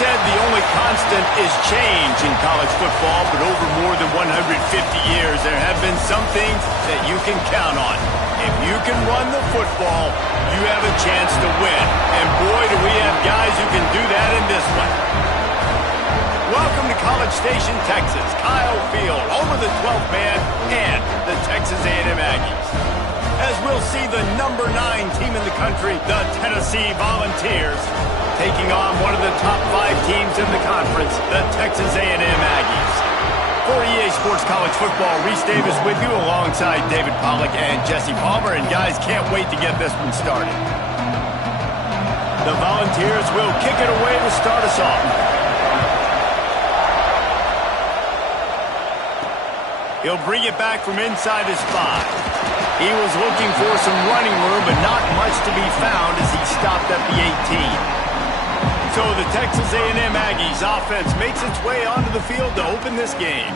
said the only constant is change in college football, but over more than 150 years, there have been some things that you can count on. If you can run the football, you have a chance to win. And boy, do we have guys who can do that in this one. Welcome to College Station, Texas. Kyle Field, home of the 12th man and the Texas A&M Aggies. As we'll see the number 9 team in the country, the Tennessee Volunteers, taking on one of the top 5 teams in the conference, the Texas A&M Aggies. For EA Sports College Football, Reese Davis with you alongside David Pollack and Jesse Palmer. And guys, can't wait to get this one started. The Volunteers will kick it away to start us off. He'll bring it back from inside his 5. He was looking for some running room, but not much to be found as he stopped at the 18. So the Texas A&M Aggies offense makes its way onto the field to open this game.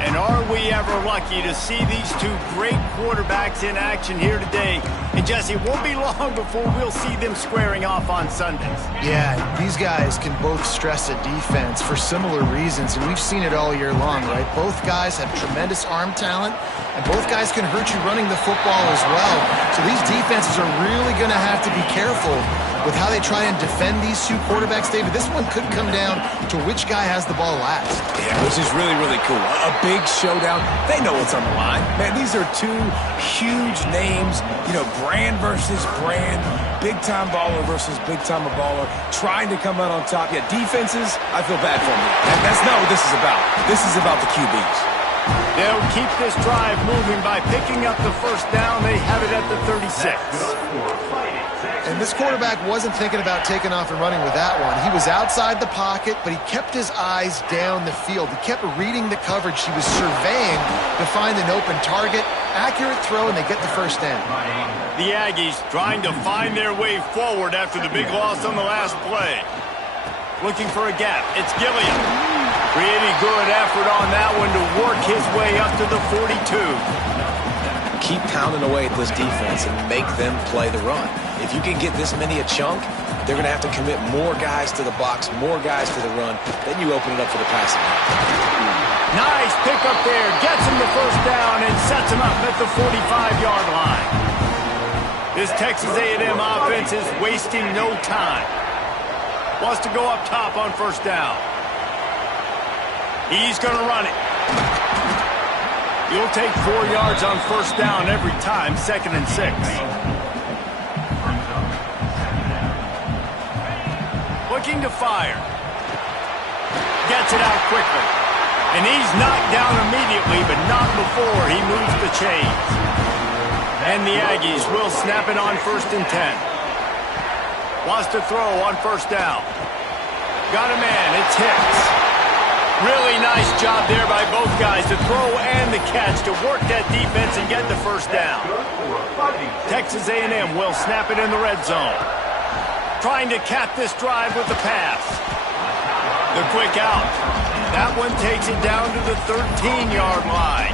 And are we ever lucky to see these two great quarterbacks in action here today? And Jesse, it won't be long before we'll see them squaring off on Sundays. Yeah, these guys can both stress a defense for similar reasons, and we've seen it all year long, right? Both guys have tremendous arm talent, and both guys can hurt you running the football as well. So these defenses are really going to have to be careful with how they try and defend these two quarterbacks, David. This one could come down to which guy has the ball last. Yeah, which is really, really cool. A big showdown. They know what's on the line. Man, these are two huge names, you know, brand versus brand, big-time baller versus big-time baller, trying to come out on top. Yeah, defenses, I feel bad for them. That's not what this is about. This is about the QBs. They'll keep this drive moving by picking up the first down. They have it at the 36. And this quarterback wasn't thinking about taking off and running with that one. He was outside the pocket, but he kept his eyes down the field. He kept reading the coverage. He was surveying to find an open target. Accurate throw, and they get the first down. The Aggies trying to find their way forward after the big loss on the last play. Looking for a gap. It's Gilliam. Pretty good effort on that one to work his way up to the 42. Keep pounding away at this defense and make them play the run. If you can get this many a chunk, they're going to have to commit more guys to the box, more guys to the run. Then you open it up for the passing. Nice pick up there. Gets him the first down and sets him up at the 45-yard line. This Texas A&M offense is wasting no time. Wants to go up top on first down. He's going to run it. You'll take 4 yards on first down every time, 2nd and 6. Looking to fire. Gets it out quickly. And he's knocked down immediately, but not before he moves the chains. And the Aggies will snap it on 1st and 10. Wants to throw on first down. Got a man. It's Hicks. Really nice job there by both guys to throw and the catch to work that defense and get the first down. Texas A&M will snap it in the red zone. Trying to cap this drive with the pass. The quick out. That one takes it down to the 13-yard line.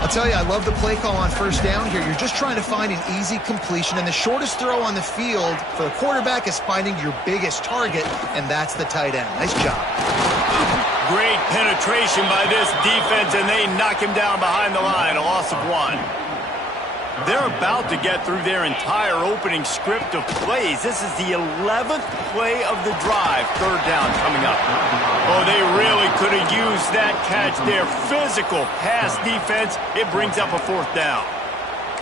I'll tell you, I love the play call on first down here. You're just trying to find an easy completion, and the shortest throw on the field for the quarterback is finding your biggest target, and that's the tight end. Nice job. Great penetration by this defense, and they knock him down behind the line, a loss of 1. They're about to get through their entire opening script of plays. This is the 11th play of the drive, 3rd down coming up. Oh, they really could have used that catch there. Physical pass defense. It brings up a 4th down.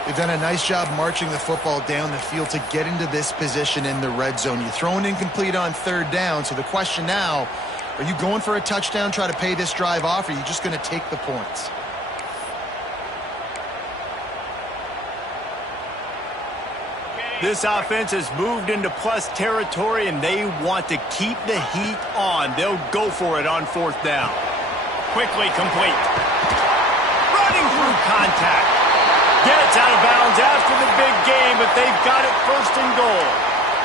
They've done a nice job marching the football down the field to get into this position in the red zone. You're throwing incomplete on 3rd down, so the question now, are you going for a touchdown, try to pay this drive off, or are you just going to take the points? This offense has moved into plus territory, and they want to keep the heat on. They'll go for it on 4th down. Quickly complete. Running through contact. Gets out of bounds after the big game, but they've got it 1st and goal.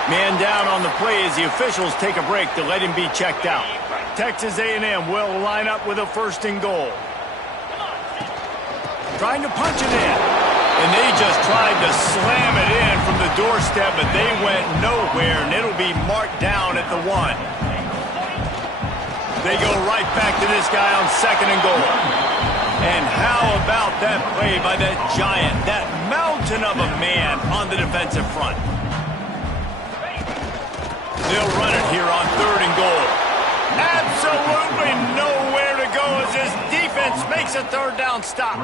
Man down on the play as the officials take a break to let him be checked out. Texas A&M will line up with a 1st and goal. Trying to punch it in. And they just tried to slam it in from the doorstep, but they went nowhere, and it'll be marked down at the 1. They go right back to this guy on 2nd and goal. And how about that play by that giant, that mountain of a man on the defensive front? They'll run it here on 3rd and goal. Absolutely nowhere to go as this defense makes a 3rd down stop.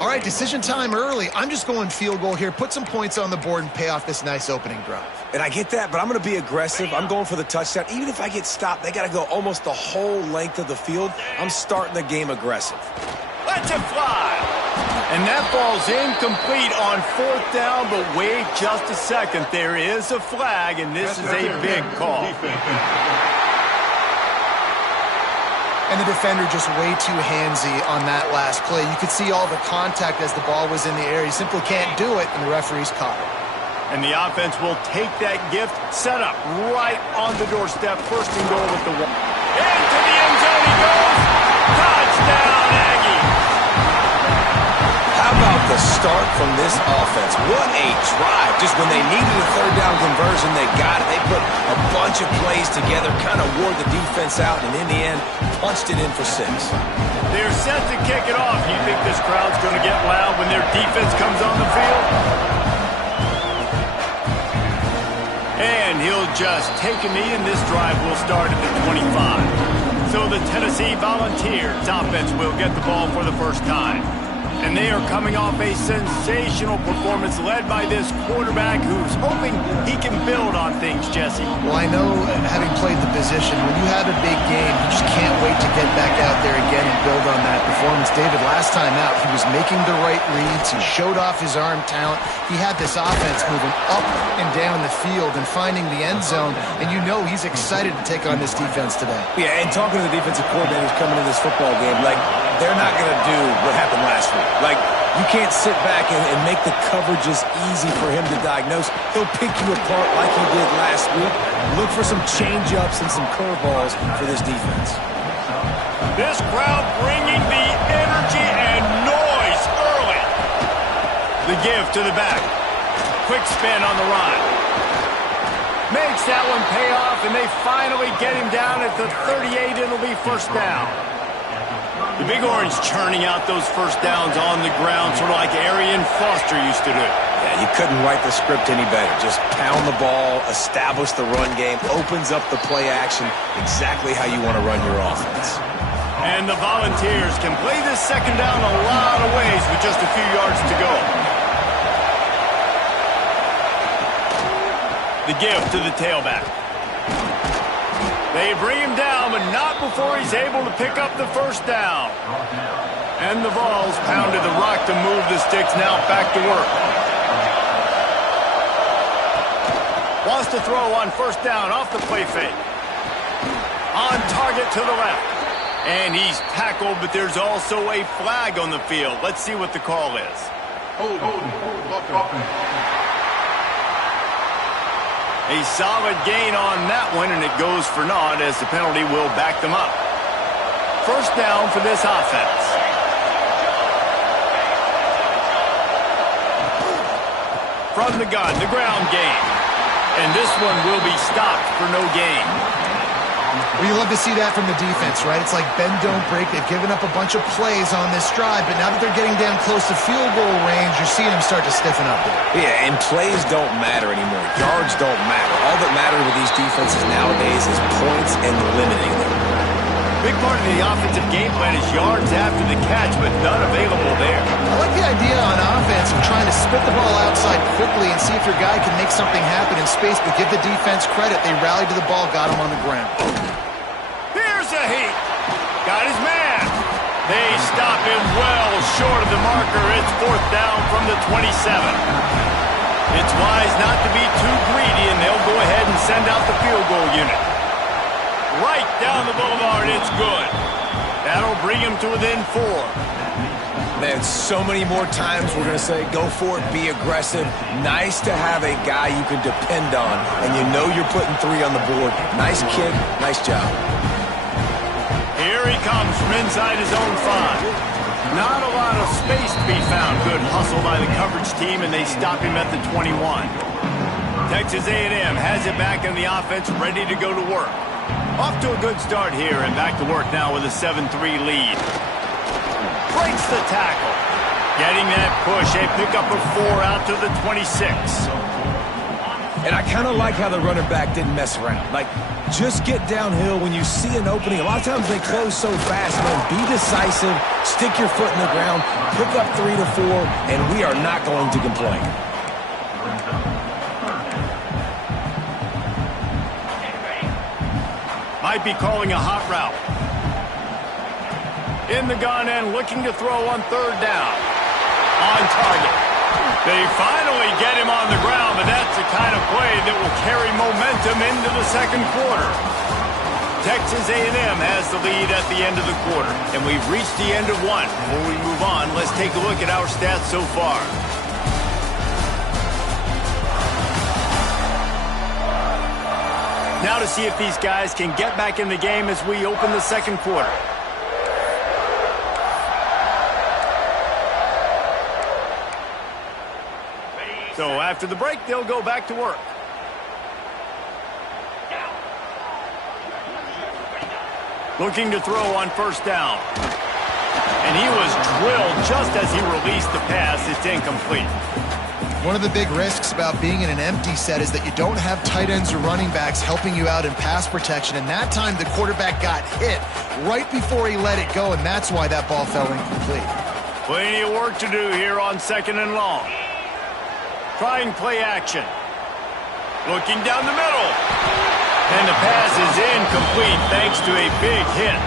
All right, decision time early. I'm just going field goal here. Put some points on the board and pay off this nice opening drive. And I get that, but I'm going to be aggressive. I'm going for the touchdown. Even if I get stopped, they got to go almost the whole length of the field. I'm starting the game aggressive. Let's it fly. And that ball's incomplete on 4th down, but wait just a second. There is a flag, and this is a big call. And the defender just way too handsy on that last play. You could see all the contact as the ball was in the air. He simply can't do it, and the referee's caught it. And the offense will take that gift, set up right on the doorstep. 1st and goal with the one. Into the end zone he goes. Touchdown, Aggie. How about the start from this offense? What a drive. Just when they needed a 3rd down conversion, they got it. They put a bunch of plays together, kind of wore the defense out, and in the end, punched it in for 6. They're set to kick it off. You think this crowd's going to get loud when their defense comes on the field? And he'll just take a knee, and this drive will start at the 25. So the Tennessee Volunteers offense will get the ball for the first time. And they are coming off a sensational performance led by this quarterback who's hoping he can build on things, Jesse. Well, I know, having played the position, when you have a big game, you just can't wait to get back out there again and build on that performance. David, last time out, he was making the right reads. He showed off his arm talent. He had this offense moving up and down the field and finding the end zone. And you know he's excited to take on this defense today. Yeah, and talking to the defensive coordinators coming into this football game, like, they're not going to do what happened last week. Like, you can't sit back and make the coverages easy for him to diagnose. He'll pick you apart like he did last week. Look for some change-ups and some curveballs for this defense. This crowd bringing the energy and noise early. The give to the back. Quick spin on the run. Makes that one pay off, and they finally get him down at the 38. It'll be 1st down. The Big Orange churning out those 1st downs on the ground, sort of like Arian Foster used to do. Yeah, you couldn't write the script any better. Just pound the ball, establish the run game, opens up the play action, exactly how you want to run your offense. And the Volunteers can play this 2nd down a lot of ways with just a few yards to go. The give to the tailback. They bring him down, but not before he's able to pick up the 1st down. And the Vols pounded the rock to move the sticks, now back to work. Wants to throw on 1st down off the play fake. On target to the left. And he's tackled, but there's also a flag on the field. Let's see what the call is. A solid gain on that one, and it goes for naught as the penalty will back them up. 1st down for this offense. From the gun, the ground game. And this one will be stopped for no gain. Well, you love to see that from the defense, right? It's like bend, don't break. They've given up a bunch of plays on this drive, but now that they're getting down close to field goal range, you're seeing them start to stiffen up there. Yeah, and plays don't matter anymore. Yards don't matter. All that matters with these defenses nowadays is points and limiting them. Big part of the offensive game plan is yards after the catch, but none available there. I like the idea on offense of trying to spit the ball outside quickly and see if your guy can make something happen in space, but give the defense credit. They rallied to the ball, got him on the ground. Here's a heat. Got his man. They stop him well short of the marker. It's 4th down from the 27. It's wise not to be too greedy, and they'll go ahead and send out the field goal unit. Right down the boulevard, it's good. That'll bring him to within 4. Man, so many more times we're going to say, go for it, be aggressive. Nice to have a guy you can depend on, and you know you're putting 3 on the board. Nice kick, nice job. Here he comes from inside his own 5. Not a lot of space to be found. Good hustle by the coverage team, and they stop him at the 21. Texas A&M has it back in the offense, ready to go to work. Off to a good start here and back to work now with a 7-3 lead. Breaks the tackle. Getting that push, a pickup of 4 out to the 26. And I kind of like how the running back didn't mess around. Like, just get downhill when you see an opening. A lot of times they close so fast, man. Be decisive, stick your foot in the ground, pick up 3 to 4, and we are not going to complain. Might be calling a hot route. In the gun and looking to throw on 3rd down. On target. They finally get him on the ground, but that's the kind of play that will carry momentum into the 2nd quarter. Texas A&M has the lead at the end of the quarter, and we've reached the end of 1. Before we move on, let's take a look at our stats so far. Now to see if these guys can get back in the game as we open the 2nd quarter. So after the break, they'll go back to work. Looking to throw on 1st down. And he was drilled just as he released the pass. It's incomplete. One of the big risks about being in an empty set is that you don't have tight ends or running backs helping you out in pass protection. And that time the quarterback got hit right before he let it go, and that's why that ball fell incomplete. Plenty of work to do here on 2nd and long. Trying play action. Looking down the middle. And the pass is incomplete thanks to a big hit.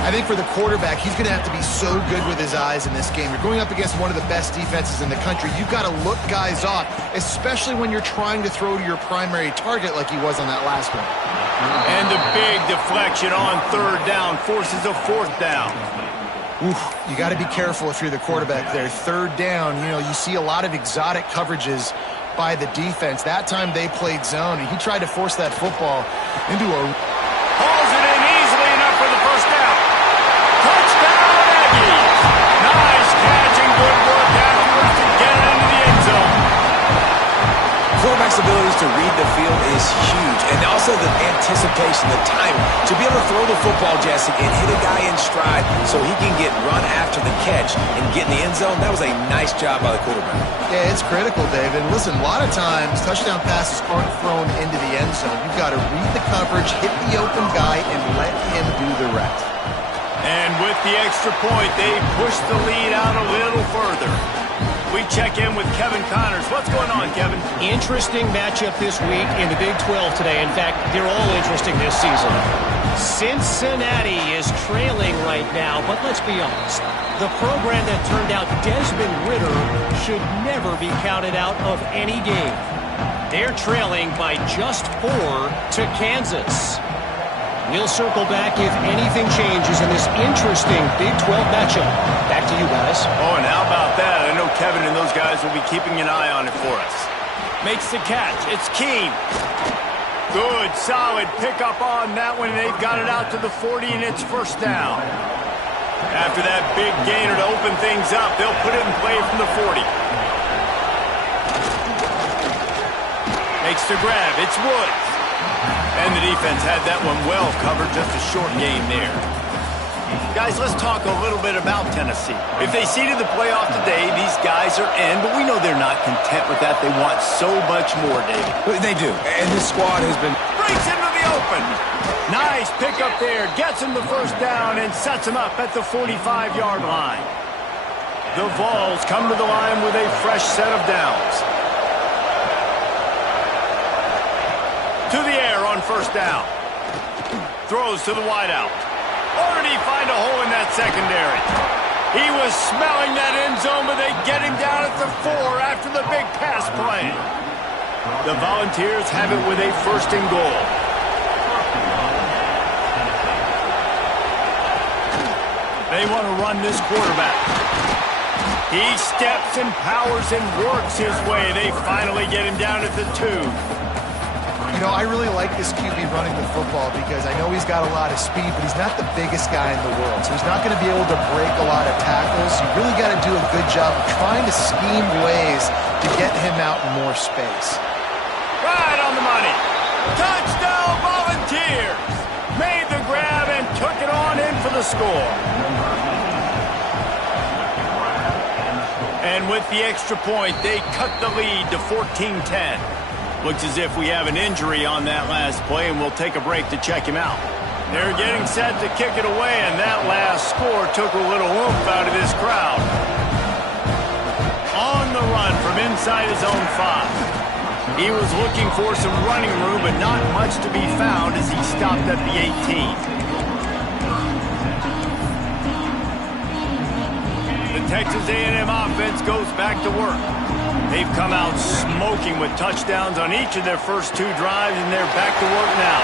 I think for the quarterback, he's going to have to be so good with his eyes in this game. You're going up against one of the best defenses in the country. You've got to look guys off, especially when you're trying to throw to your primary target like he was on that last one. And the big deflection on 3rd down forces a 4th down. Oof, you got to be careful if you're the quarterback there. 3rd down, you see a lot of exotic coverages by the defense. That time they played zone, and he tried to force that football into a... Hauls it in easily enough for the 1st down. Touchdown, Aggie! Nice catch and good work afterwards to get it into the end zone. Quarterback's abilities to read the field is huge, and also the anticipation, the timing, to be able to throw the football, Jesse, and hit a guy in stride so he can get run after the catch and get in the end zone. That was a nice job by the quarterback. Yeah, it's critical, David. Listen, a lot of times touchdown passes aren't thrown into the end zone. You've got to read the coverage, hit the open guy, and let him do the rest. And with the extra point, they push the lead out a little further. We check in with Kevin Connors. What's going on, Kevin? Interesting matchup this week in the Big 12 today. In fact, they're all interesting this season. Cincinnati is trailing right now, but let's be honest. The program that turned out Desmond Ridder should never be counted out of any game. They're trailing by just 4 to Kansas. We'll circle back if anything changes in this interesting Big 12 matchup. Back to you guys. Oh, and how about that? I know Kevin and those guys will be keeping an eye on it for us. Makes the catch. It's Keene. Good, solid pickup on that one. They've got it out to the 40, and it's 1st down. After that big gainer to open things up, they'll put it in play from the 40. Makes the grab. It's Woods. And the defense had that one well covered. Just a short game there. Guys, let's talk a little bit about Tennessee. If they seeded the playoff today, these guys are in, but we know they're not content with that. They want so much more, David. They do, and this squad has been... Breaks into the open. Nice pickup there. Gets him the 1st down and sets him up at the 45-yard line. The Vols come to the line with a fresh set of downs. To the air on 1st down. Throws to the wideout. Already find a hole in that secondary. He was smelling that end zone, but they get him down at the 4 after the big pass play. The Volunteers have it with a 1st and goal. They want to run this quarterback. He steps and powers and works his way. They finally get him down at the 2. I really like this QB running the football because I know he's got a lot of speed, but he's not the biggest guy in the world. So he's not going to be able to break a lot of tackles. You really got to do a good job of trying to scheme ways to get him out in more space. Right on the money. Touchdown, Volunteers. it on in for the score. And with the extra point, they cut the lead to 14-10. Looks as if we have an injury on that last play, and we'll take a break to check him out. They're getting set to kick it away, and that last score took a little oomph out of this crowd. On the run from inside his own 5. He was looking for some running room, but not much to be found as he stopped at the 18. The Texas A&M offense goes back to work. They've come out smoking with touchdowns on each of their first 2 drives, and they're back to work now.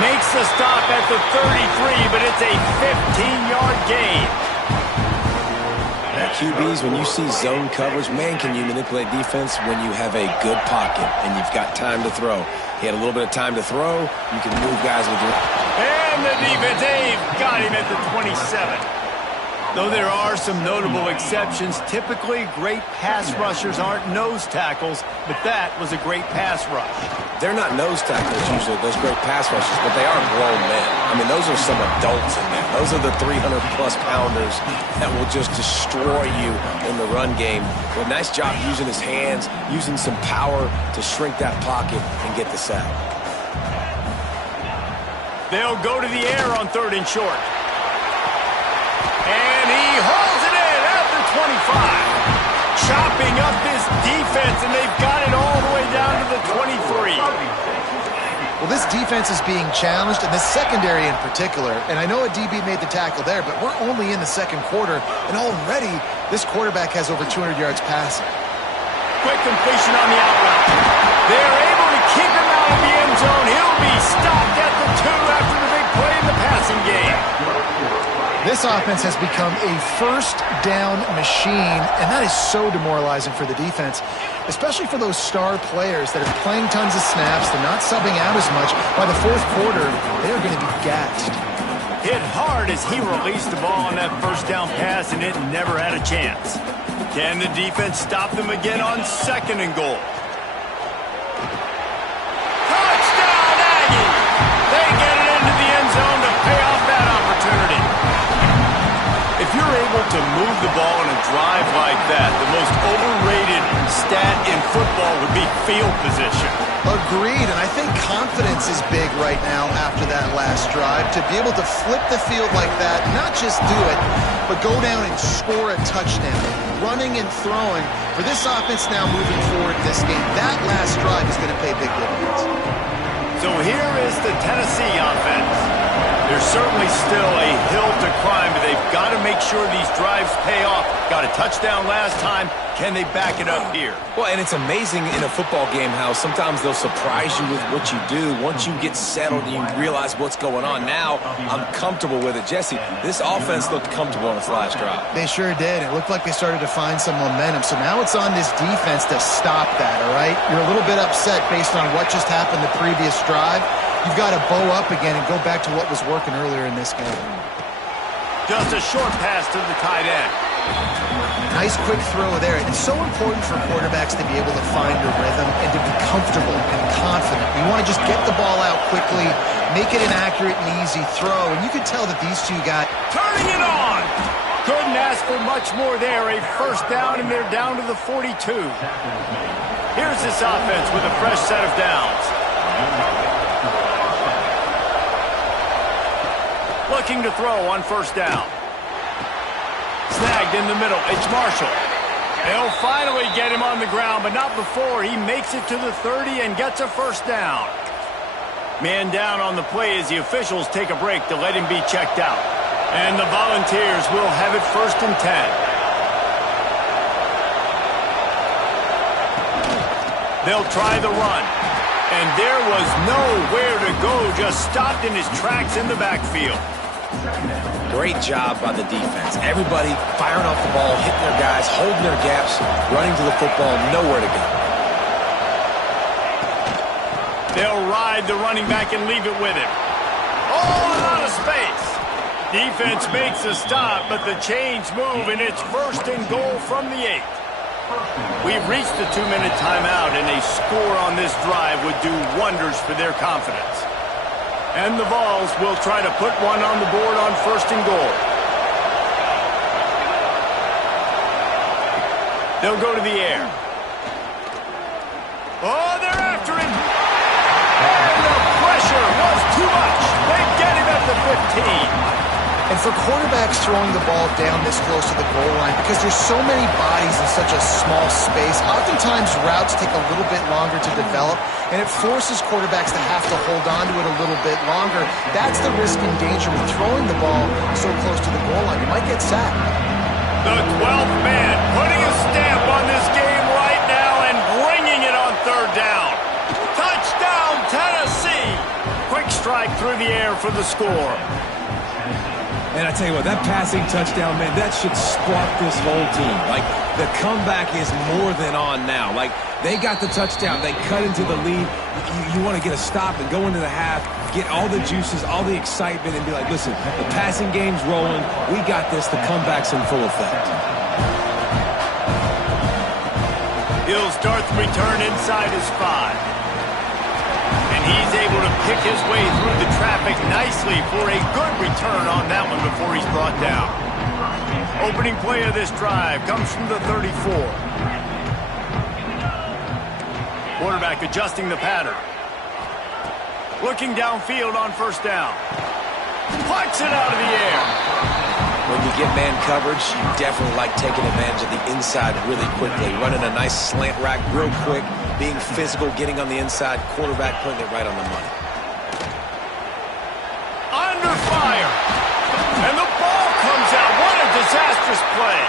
Makes the stop at the 33, but it's a 15-yard gain. Now, QBs, when you see zone coverage, man, can you manipulate defense when you have a good pocket and you've got time to throw. He had a little bit of time to throw. You can move guys with your... And the defense, they've got him at the 27. Though there are some notable exceptions, typically great pass rushers aren't nose tackles, but that was a great pass rush. They're not nose tackles usually, those great pass rushers, but they are grown men. I mean, those are some adults in there. Those are the 300-plus pounders that will just destroy you in the run game. But nice job using his hands, using some power to shrink that pocket and get the sack. They'll go to the air on 3rd and short. And he hauls it in at the 25. Chopping up this defense, and they've got it all the way down to the 23. Well, this defense is being challenged, and the secondary in particular. And I know a DB made the tackle there, but we're only in the 2nd quarter, and already this quarterback has over 200 yards passing. Quick completion on the out route. They're able to keep him out of the end zone. He'll be stopped at the 2 after the big play in the passing game. This offense has become a first down machine, and that is so demoralizing for the defense, especially for those star players that are playing tons of snaps. They're not subbing out as much. By the 4th quarter, they are going to be gassed. Hit hard as he released the ball on that first down pass, and it never had a chance. Can the defense stop them again on 2nd and goal? Touchdown, Aggie! They get it into the end zone to pay off that opportunity. If you're able to move the ball in a drive like that, the most overrated stat in football would be field position. Agreed, and I think confidence is big right now after that last drive. To be able to flip the field like that, not just do it, but go down and score a touchdown. Running and throwing. For this offense now moving forward this game, that last drive is going to pay big dividends. So here is the Tennessee offense. There's certainly still a hill to climb, but they've got to make sure these drives pay off. Got a touchdown last time. Can they back it up here? Well, and it's amazing in a football game how sometimes they'll surprise you with what you do. Once you get settled and you realize what's going on, now I'm comfortable with it. Jesse, this offense looked comfortable on its last drive. They sure did. It looked like they started to find some momentum. So now it's on this defense to stop that, all right? You're a little bit upset based on what just happened the previous drive. You've got to bow up again and go back to what was working earlier in this game. Just a short pass to the tight end. Nice quick throw there. It's so important for quarterbacks to be able to find a rhythm and to be comfortable and confident. You want to just get the ball out quickly, make it an accurate and easy throw. And you can tell that these two got... Turning it on! Couldn't ask for much more there. A first down, and they're down to the 42. Here's this offense with a fresh set of downs. Looking to throw on first down. Snagged in the middle. It's Marshall. They'll finally get him on the ground, but not before he makes it to the 30 and gets a first down. Man down on the play as the officials take a break to let him be checked out. And the Volunteers will have it 1st and 10. They'll try the run. And there was nowhere to go, just stopped in his tracks in the backfield. Great job by the defense. Everybody firing off the ball, hitting their guys, holding their gaps, running to the football, nowhere to go. They'll ride the running back and leave it with him. Oh, a lot of space. Defense makes a stop, but the chains move, and it's 1st and goal from the 8. We've reached the 2-minute timeout, and a score on this drive would do wonders for their confidence. And the Vols will try to put one on the board on 1st and goal. They'll go to the air. Oh, they're after him. And the pressure was too much. They get him at the 15. And for quarterbacks throwing the ball down this close to the goal line, because there's so many bodies in such a small space, oftentimes routes take a little bit longer to develop, and it forces quarterbacks to have to hold on to it a little bit longer. That's the risk and danger with throwing the ball so close to the goal line. You might get sacked. The 12th man putting a stamp on this game right now and bringing it on 3rd down. Touchdown, Tennessee! Quick strike through the air for the score. And I tell you what, that passing touchdown, man, that should spark this whole team. Like, the comeback is more than on now. Like, they got the touchdown. They cut into the lead. You want to get a stop and go into the half, get all the juices, all the excitement, and be like, listen, the passing game's rolling. We got this. The comeback's in full effect. He'll start the return inside his 5. And he's able to pick his way through the traffic nicely for a good return on that one before he's brought down. Opening play of this drive comes from the 34. Quarterback adjusting the pattern. Looking downfield on 1st down. Plucks it out of the air. When you get man coverage, you definitely like taking advantage of the inside really quickly. Running a nice slant rack real quick, being physical, getting on the inside, quarterback putting it right on the money. Under fire. And the ball comes out. What a disastrous play.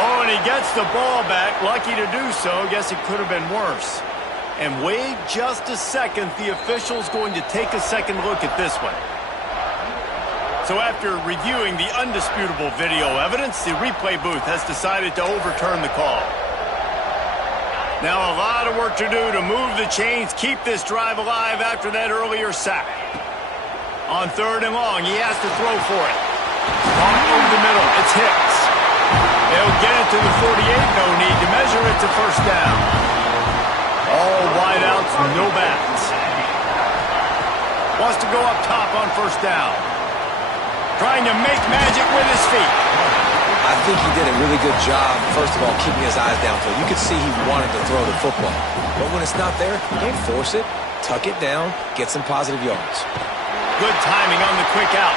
Oh, and he gets the ball back. Lucky to do so. Guess it could have been worse. And wait just a second. The official's going to take a second look at this one. So after reviewing the undisputable video evidence, the replay booth has decided to overturn the call. Now a lot of work to do to move the chains, keep this drive alive after that earlier sack. On 3rd and long, he has to throw for it. Long over the middle, it's Hicks. They'll get it to the 48, no need to measure it to 1st down. All wideouts, no backs. Wants to go up top on 1st down. Trying to make magic with his feet. I think he did a really good job, first of all, keeping his eyes downfield. You could see he wanted to throw the football. But when it's not there, don't force it. Tuck it down. Get some positive yards. Good timing on the quick out.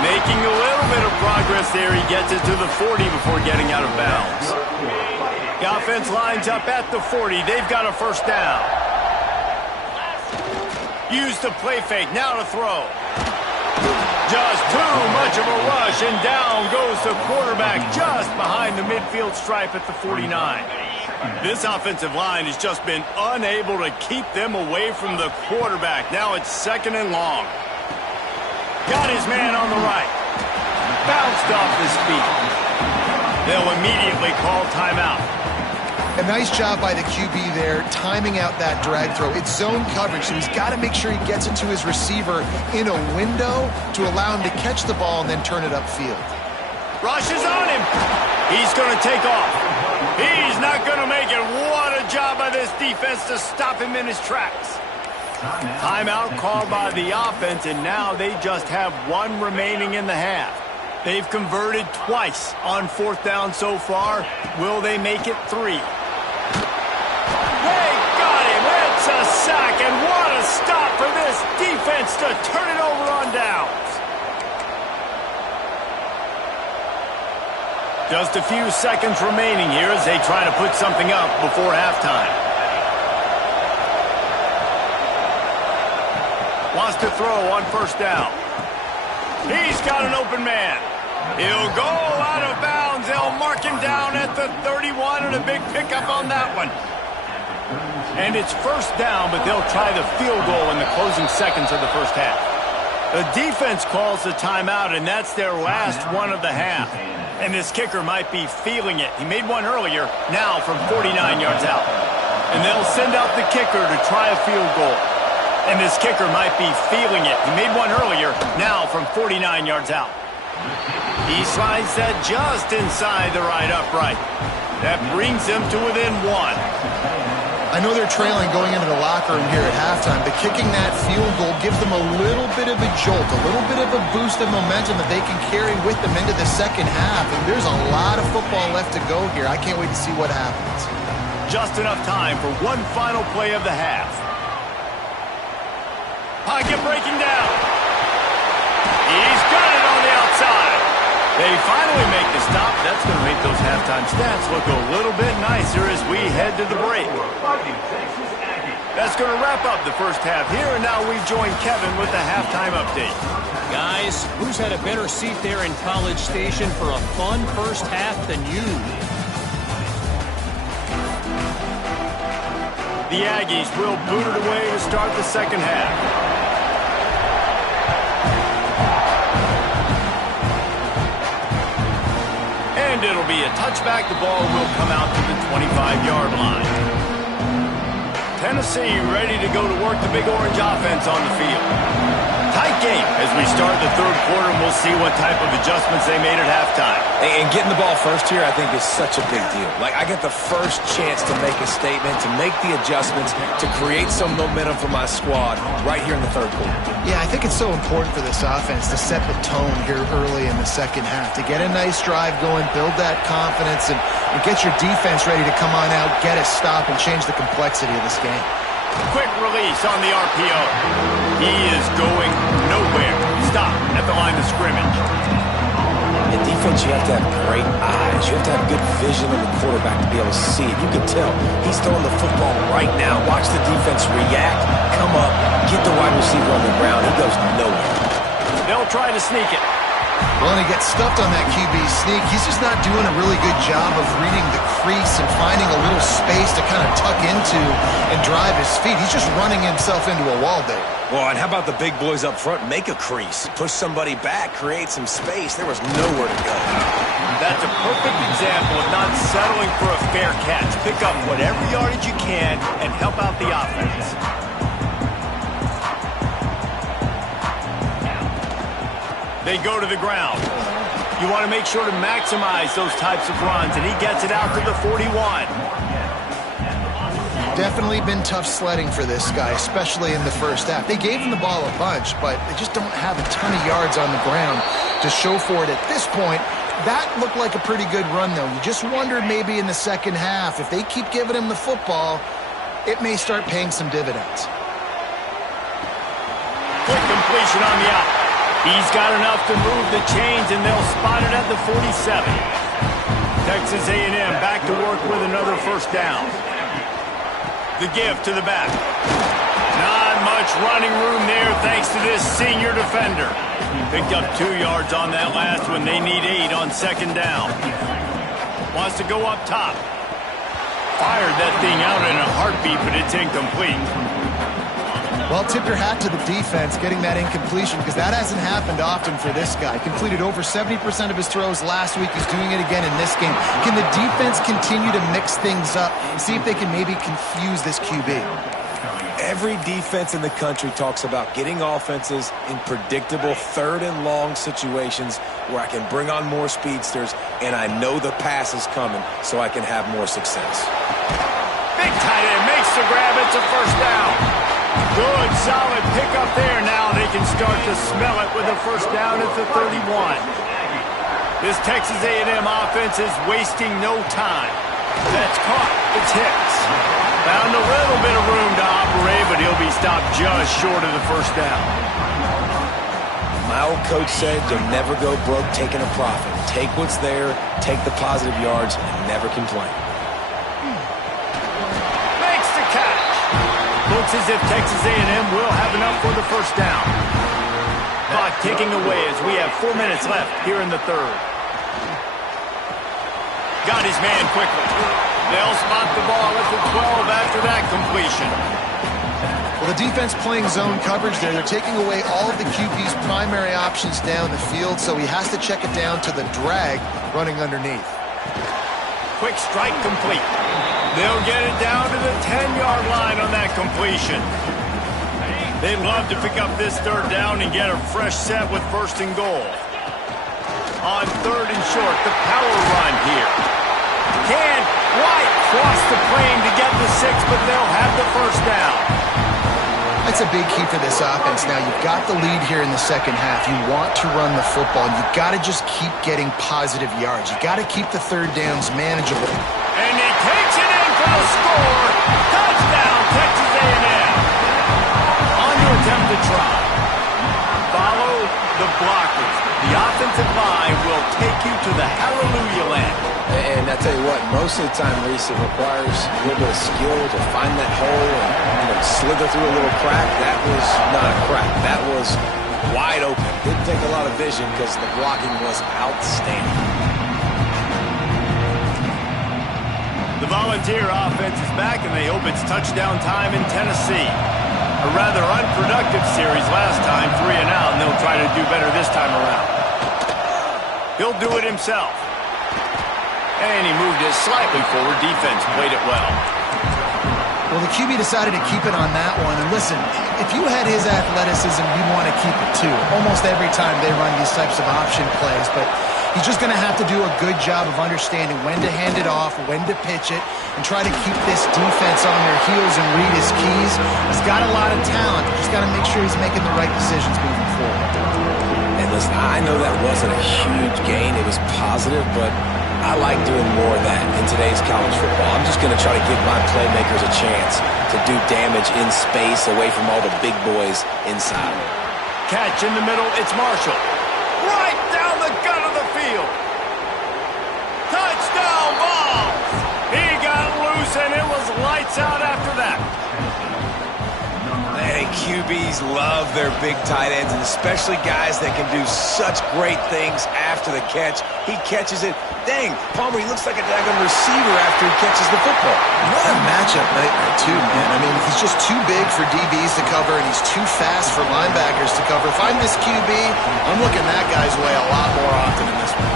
Making a little bit of progress there. He gets it to the 40 before getting out of bounds. The offense lines up at the 40. They've got a 1st down. Use the play fake. Now to throw. Just too much of a rush, and down goes the quarterback just behind the midfield stripe at the 49. This offensive line has just been unable to keep them away from the quarterback. Now it's 2nd and long. Got his man on the right. Bounced off his feet. They'll immediately call timeout. A nice job by the QB there, timing out that drag throw. It's zone coverage, so he's got to make sure he gets it to his receiver in a window to allow him to catch the ball and then turn it upfield. Rush is on him. He's going to take off. He's not going to make it. What a job by this defense to stop him in his tracks. Timeout called by the offense, and now they just have 1 remaining in the half. They've converted twice on 4th down so far. Will they make it 3? They got him. It's a sack, and what a stop for this defense to turn it over on downs. Just a few seconds remaining here as they try to put something up before halftime. Wants to throw on 1st down. He's got an open man. He'll go out of bounds. They'll mark him down at the 31, and a big pickup on that one. And it's 1st down, but they'll try the field goal in the closing seconds of the 1st half. The defense calls the timeout, and that's their last one of the half. And this kicker might be feeling it. He made one earlier, now from 49 yards out. And they'll send out the kicker to try a field goal. And this kicker might be feeling it. He made one earlier, now from 49 yards out. He slides that just inside the right upright. That brings him to within 1. I know they're trailing going into the locker room here at halftime, but kicking that field goal gives them a little bit of a jolt, a little bit of a boost of momentum that they can carry with them into the second half. And there's a lot of football left to go here. I can't wait to see what happens. Just enough time for one final play of the half. Pocket breaking down. He's got it on the outside. They finally make the stop. That's going to make those halftime stats look a little bit nicer as we head to the break. That's going to wrap up the first half here, and now we join Kevin with the halftime update. Guys, who's had a better seat there in College Station for a fun first half than you? The Aggies will boot it away to start the second half. And it'll be a touchback. The ball will come out to the 25-yard line. Tennessee ready to go to work the Big Orange offense on the field. Tight game as we start the third quarter, and we'll see what type of adjustments they made at halftime. And getting the ball first here, I think, is such a big deal. Like, I get the first chance to make a statement, to make the adjustments, to create some momentum for my squad right here in the third quarter. Yeah, I think it's so important for this offense to set the tone here early in the second half, to get a nice drive going, build that confidence, and get your defense ready to come on out, get a stop, and change the complexity of this game. Quick release on the RPO. He is going nowhere. Stop at the line of scrimmage. In defense, you have to have great eyes. You have to have good vision of the quarterback to be able to see it. You can tell he's throwing the football right now. Watch the defense react, come up, get the wide receiver on the ground. He goes nowhere. They'll try to sneak it. Well, and he gets stuffed on that QB sneak. He's just not doing a really good job of reading the crease and finding a little space to kind of tuck into and drive his feet. He's just running himself into a wall there. Well, and how about the big boys up front? Make a crease. Push somebody back. Create some space. There was nowhere to go. That's a perfect example of not settling for a fair catch. Pick up whatever yardage you can and help out the offense. They go to the ground. You want to make sure to maximize those types of runs, and he gets it out to the 41. Definitely been tough sledding for this guy, especially in the first half. They gave him the ball a bunch, but they just don't have a ton of yards on the ground to show for it at this point. That looked like a pretty good run, though. You just wondered maybe in the second half, if they keep giving him the football, it may start paying some dividends. Quick completion on the out. He's got enough to move the chains, and they'll spot it at the 47. Texas A&M back to work with another first down. The give to the back. Not much running room there thanks to this senior defender. Picked up 2 yards on that last one. They need 8 on second down. Wants to go up top. Fired that thing out in a heartbeat, but it's incomplete. Well, tip your hat to the defense getting that incompletion, because that hasn't happened often for this guy. Completed over 70% of his throws last week. He's doing it again in this game. Can the defense continue to mix things up and see if they can maybe confuse this QB? Every defense in the country talks about getting offenses in predictable third and long situations where I can bring on more speedsters and I know the pass is coming so I can have more success. Big tight end makes the grab. It's a first down. Good, solid pickup there. Now they can start to smell it with a first down at the 31. This Texas A&M offense is wasting no time. That's caught. It's Hicks. Found a little bit of room to operate, but he'll be stopped just short of the first down. My old coach said you'll never go broke taking a profit. Take what's there, take the positive yards, and never complain. Makes the catch. Looks as if Texas A&M will have enough for the first down. Clock ticking away as we have 4 minutes left here in the third. Got his man quickly. They'll spot the ball at the 12 after that completion. Well, the defense playing zone coverage there. They're taking away all of the QB's primary options down the field, so he has to check it down to the drag running underneath. Quick strike complete. They'll get it down to the 10-yard line on that completion. They'd love to pick up this third down and get a fresh set with first and goal. On third and short, the power run here. Can White cross the plane to get the 6, but they'll have the first down. That's a big key for this offense. Now, you've got the lead here in the second half. You want to run the football, and you've got to just keep getting positive yards. You've got to keep the third downs manageable. And he takes it in for the score. Touchdown, Texas A&M. On to attempt to try. Follow the blockers. The offensive line will take you to the hallelujah land. And I tell you what, most of the time, Reese, it requires a little bit of skill to find that hole and slither through a little crack. That was not a crack. That was wide open. Didn't take a lot of vision because the blocking was outstanding. The Volunteer offense is back, and they hope it's touchdown time in Tennessee. A rather unproductive series last time, 3 and out, and they'll try to do better this time around. He'll do it himself. And he moved it slightly forward. Defense played it well. Well, the QB decided to keep it on that one. And listen, if you had his athleticism, you'd want to keep it too. Almost every time they run these types of option plays. But he's just going to have to do a good job of understanding when to hand it off, when to pitch it, and try to keep this defense on their heels and read his keys. He's got a lot of talent. Just got to make sure he's making the right decisions moving forward. And listen, I know that wasn't a huge gain. It was positive, but I like doing more of that in today's college football. I'm just going to try to give my playmakers a chance to do damage in space away from all the big boys inside. Catch in the middle. It's Marshall. Right down the gut of the field. Touchdown ball. He got loose, and it was lights out after that. Hey, QBs love their big tight ends, and especially guys that can do such great things after the catch. He catches it. Dang, Palmer, he looks like a daggone receiver after he catches the football. What a matchup nightmare, too, man. I mean, he's just too big for DBs to cover, and he's too fast for linebackers to cover. If I'm this QB, I'm looking that guy's way a lot more often in this one.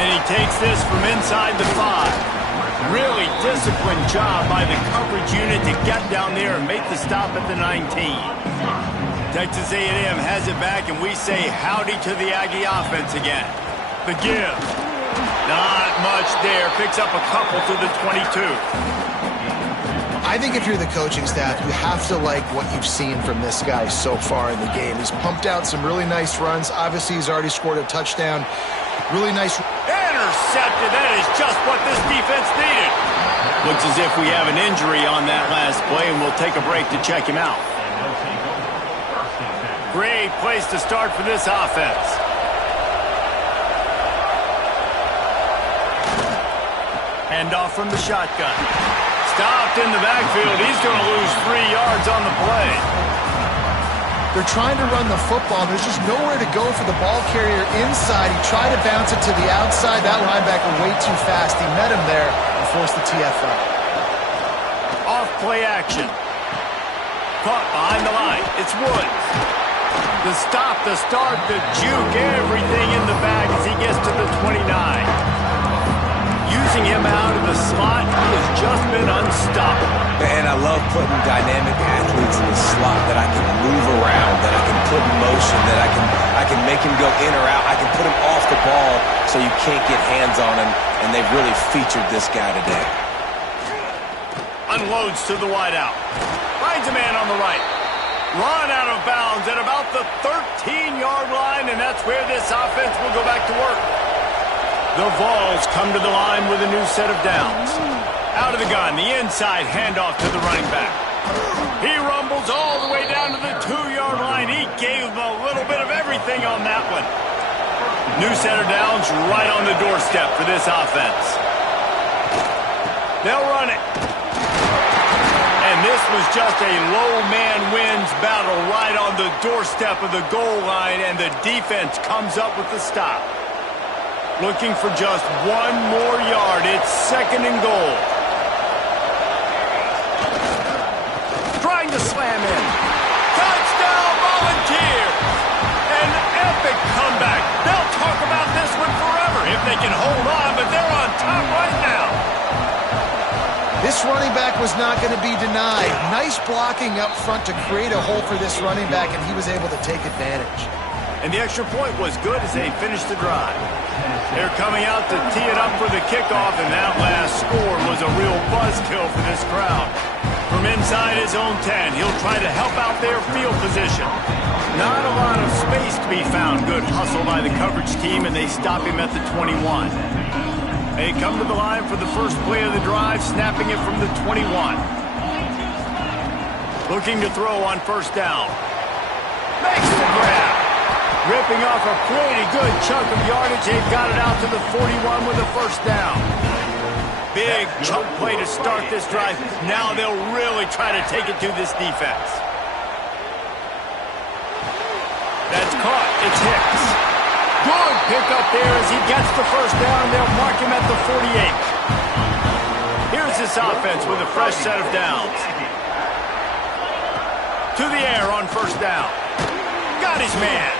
And he takes this from inside the 5. Really disciplined job by the coverage unit to get down there and make the stop at the 19. Texas A&M has it back, and we say howdy to the Aggie offense again. The give. Not much there. Picks up a couple to the 22. I think if you're the coaching staff, you have to like what you've seen from this guy so far in the game. He's pumped out some really nice runs. Obviously, he's already scored a touchdown. Really nice. Intercepted. That is just what this defense needed. Looks as if we have an injury on that last play, and we'll take a break to check him out. Great place to start for this offense. Handoff from the shotgun. Stopped in the backfield. He's going to lose 3 yards on the play. They're trying to run the football. There's just nowhere to go for the ball carrier inside. He tried to bounce it to the outside. That linebacker way too fast. He met him there and forced the TFL. Off play action. Caught behind the line. It's Woods. The stop, the start, the juke, everything in the bag as he gets to the 29. Using him out of the slot, he has just been unstoppable. And I love putting dynamic athletes in the slot that I can move around, that I can put in motion, that I can make him go in or out. I can put him off the ball so you can't get hands on him, and they've really featured this guy today. Unloads to the wideout. Finds a man on the right. Run out of bounds at about the 13-yard line, and that's where this offense will go back to work. The Vols come to the line with a new set of downs. Out of the gun, the inside handoff to the running back. He rumbles all the way down to the 2-yard line. He gave him a little bit of everything on that one. New set of downs right on the doorstep for this offense. They'll run it. And this was just a low man wins battle right on the doorstep of the goal line, and the defense comes up with the stop. Looking for just 1 more yard. It's 2nd and goal. Trying to slam in. Touchdown, Volunteers! An epic comeback. They'll talk about this one forever if they can hold on, but they're on top right now. This running back was not going to be denied. Nice blocking up front to create a hole for this running back, and he was able to take advantage. And the extra point was good as they finished the drive. They're coming out to tee it up for the kickoff, and that last score was a real buzzkill for this crowd. From inside his own 10, he'll try to help out their field position. Not a lot of space to be found. Good hustle by the coverage team, and they stop him at the 21. They come to the line for the first play of the drive, snapping it from the 21. Looking to throw on first down. Makes the grab. Ripping off a pretty good chunk of yardage. They've got it out to the 41 with a first down. Big chunk play to start this drive. Now they'll really try to take it to this defense. That's caught. It's Hicks. Good pickup there as he gets the first down. They'll mark him at the 48. Here's this offense with a fresh set of downs. To the air on first down. Got his man.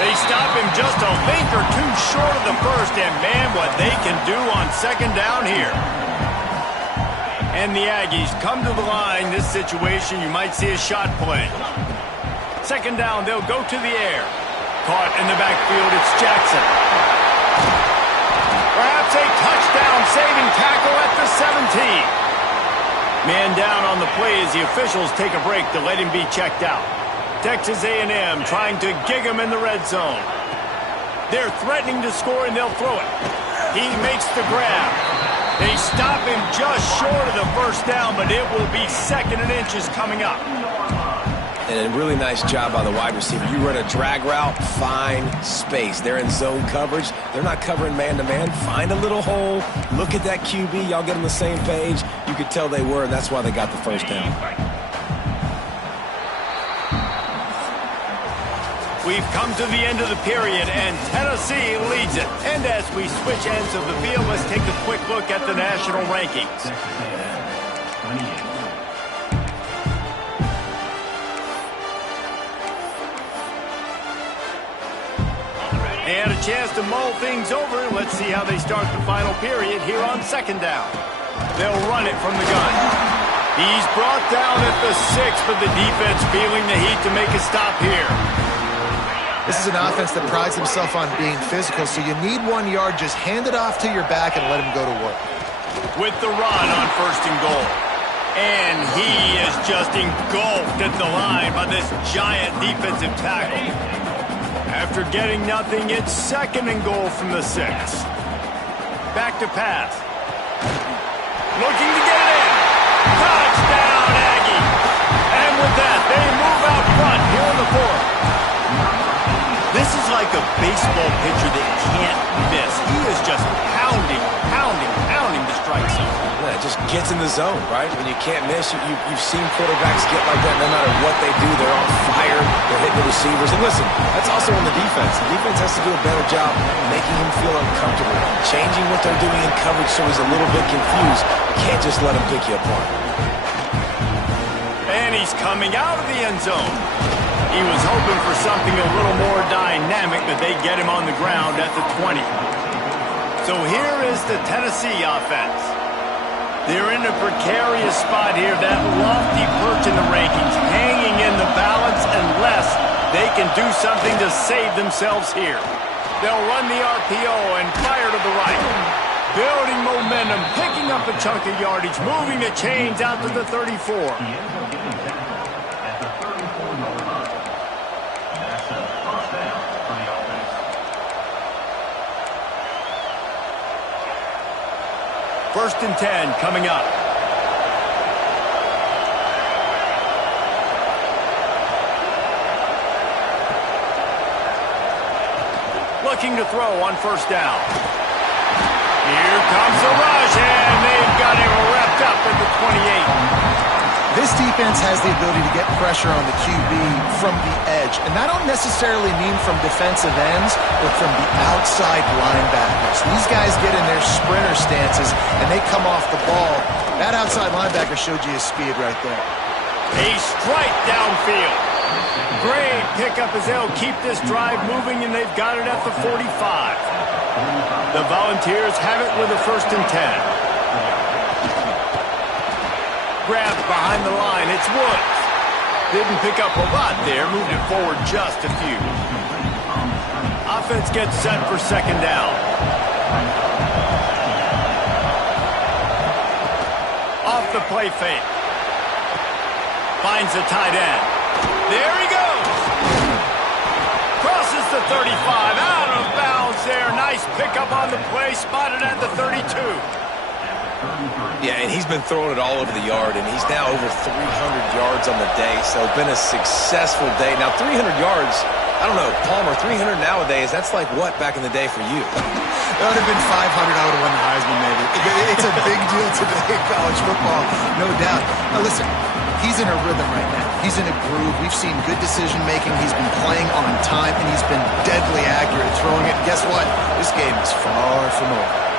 They stop him just a link or two short of the first, and man, what they can do on second down here. And the Aggies come to the line. This situation, you might see a shot play. Second down, they'll go to the air. Caught in the backfield, it's Jackson. Perhaps a touchdown-saving tackle at the 17. Man down on the play as the officials take a break to let him be checked out. Texas A&M trying to gig him in the red zone. They're threatening to score, and they'll throw it. He makes the grab. They stop him just short of the first down, but it will be second and inches coming up. And a really nice job by the wide receiver. You run a drag route, find space. They're in zone coverage. They're not covering man-to-man. Find a little hole. Look at that QB. Y'all get on the same page. You could tell they were, and that's why they got the first down. We've come to the end of the period, and Tennessee leads it. And as we switch ends of the field, let's take a quick look at the national rankings. They had a chance to mull things over, and let's see how they start the final period here on second down. They'll run it from the gun. He's brought down at the 6, but the defense feeling the heat to make a stop here. This is an offense that prides himself on being physical, so you need 1 yard. Just hand it off to your back and let him go to work. With the run on first and goal. And he is just engulfed at the line by this giant defensive tackle. After getting nothing, it's second and goal from the 6. Back to pass. Looking to get it in. Touchdown, Aggie. And with that, they move out front here in the 4th. This is like a baseball pitcher that can't miss. He is just pounding the strike zone. Yeah, it just gets in the zone, right? When you can't miss, you've seen quarterbacks get like that no matter what they do. They're on fire. They're hitting the receivers. And listen, that's also on the defense. The defense has to do a better job making him feel uncomfortable, changing what they're doing in coverage so he's a little bit confused. You can't just let him pick you apart. And he's coming out of the end zone. He was hoping for something a little more dynamic, but they get him on the ground at the 20. So here is the Tennessee offense. They're in a precarious spot here, that lofty perch in the rankings, hanging in the balance unless they can do something to save themselves here. They'll run the RPO and fire to the right. Building momentum, picking up a chunk of yardage, moving the chains out to the 34. First and 10 coming up. Looking to throw on first down. Here comes the rush, and they've got him wrapped up at the 28. This defense has the ability to get pressure on the QB from the edge, and that don't necessarily mean from defensive ends, but from the outside linebackers. These guys get in their sprinter stances, and they come off the ball. That outside linebacker showed you his speed right there. A strike downfield. Great pickup as they'll keep this drive moving, and they've got it at the 45. The Volunteers have it with a first and 10. Grabbed behind the line, it's Woods. Didn't pick up a lot there, moved it forward just a few. Offense gets set for second down. the play fake. Finds the tight end. There he goes. Crosses the 35. Out of bounds there. Nice pickup on the play. Spotted at the 32. Yeah, and he's been throwing it all over the yard, and he's now over 300 yards on the day, so it's been a successful day. Now, 300 yards, I don't know, Palmer, 300 nowadays, that's like what back in the day for you? That would have been 500, I would have won the Heisman, maybe. It's a big deal today in college football, no doubt. Now, listen, he's in a rhythm right now. He's in a groove. We've seen good decision-making. He's been playing on time, and he's been deadly accurate at throwing it. And guess what? This game is far from over.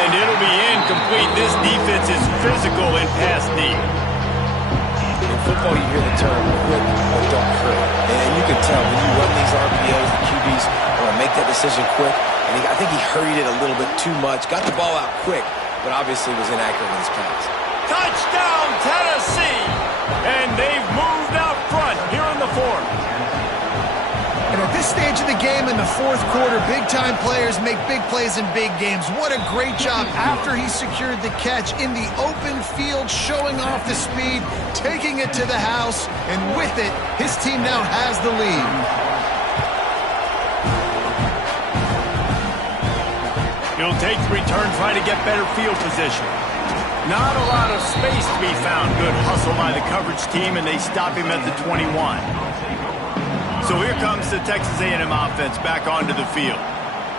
And it'll be incomplete. This defense is physical in pass deep. In football, you hear the term quick or don't hurt. And you can tell when you run these RPOs, the QBs want to make that decision quick. And I think he hurried it a little bit too much. Got the ball out quick, but obviously was inaccurate in his pass. Touchdown, Tennessee! And they've moved out front here in the fourth. And at this stage of the game in the fourth quarter, big-time players make big plays in big games. What a great job after he secured the catch in the open field, showing off the speed, taking it to the house, and with it, his team now has the lead. He'll take the return, try to get better field position. Not a lot of space to be found. Good hustle by the coverage team, and they stop him at the 21. So here comes the Texas A&M offense back onto the field.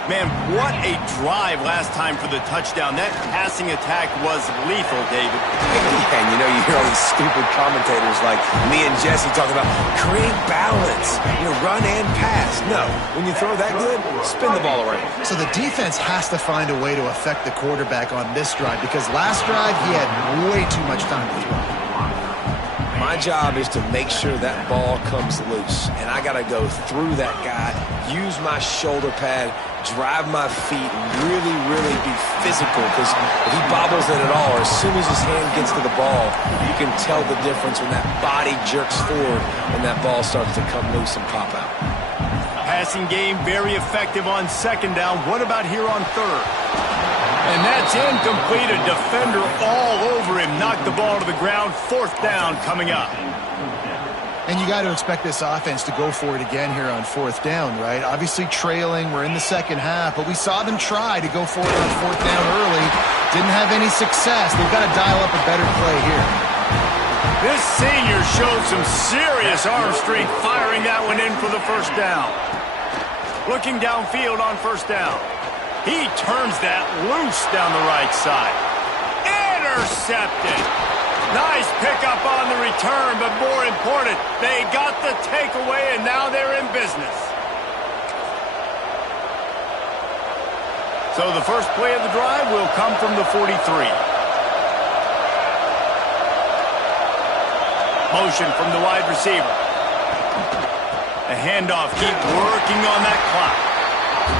Man, what a drive last time for the touchdown. That passing attack was lethal, David. And you know, you hear all these stupid commentators like me and Jesse talking about create balance, run and pass. No, when you throw that good, spin the ball around. So the defense has to find a way to affect the quarterback on this drive, because last drive he had way too much time to throw. My job is to make sure that ball comes loose, and I got to go through that guy, use my shoulder pad, drive my feet, and really, really be physical, because if he bobbles it at all, or as soon as his hand gets to the ball, you can tell the difference when that body jerks forward and that ball starts to come loose and pop out. Passing game very effective on second down. What about here on third? And that's incomplete. A defender all over him. Knocked the ball to the ground. Fourth down coming up. And you got to expect this offense to go for it again here on fourth down, right? Obviously trailing. We're in the second half, but we saw them try to go for it on fourth down early. Didn't have any success. They've got to dial up a better play here. This senior showed some serious arm strength firing that one in for the first down. Looking downfield on first down. He turns that loose down the right side. Intercepted. Nice pickup on the return, but more important, they got the takeaway, and now they're in business. So the first play of the drive will come from the 43. Motion from the wide receiver. A handoff, keep working on that clock.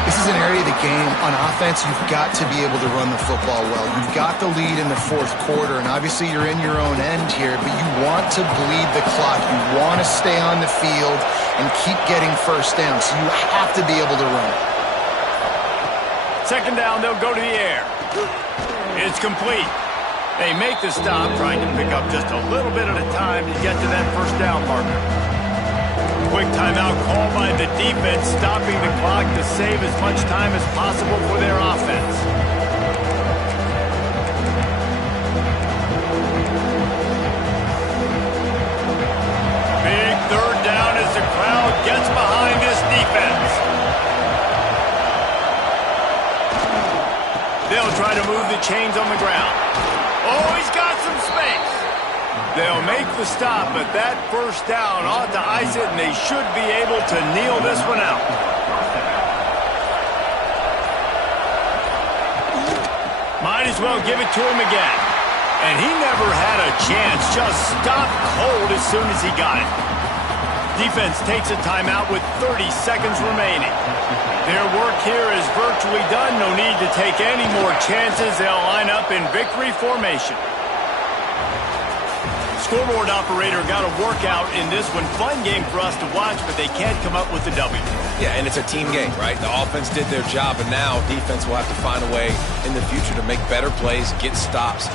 This is an area of the game on offense you've got to be able to run the football well. You've got the lead in the fourth quarter, and obviously you're in your own end here, but you want to bleed the clock. You want to stay on the field and keep getting first down, so you have to be able to run. Second down, they'll go to the air. It's complete. They make the stop, trying to pick up just a little bit at a time to get to that first down marker. Quick timeout called by the defense, stopping the clock to save as much time as possible for their offense. Big third down as the crowd gets behind this defense. They'll try to move the chains on the ground. Oh, he's got some space. They'll make the stop, but that first down ought to ice it, and they should be able to kneel this one out. Might as well give it to him again. And he never had a chance, just stopped cold as soon as he got it. Defense takes a timeout with 30 seconds remaining. Their work here is virtually done. No need to take any more chances. They'll line up in victory formation. Scoreboard operator got a workout in this one. Fun game for us to watch, but they can't come up with the W. Yeah, and it's a team game, right? The offense did their job, and now defense will have to find a way in the future to make better plays, get stops.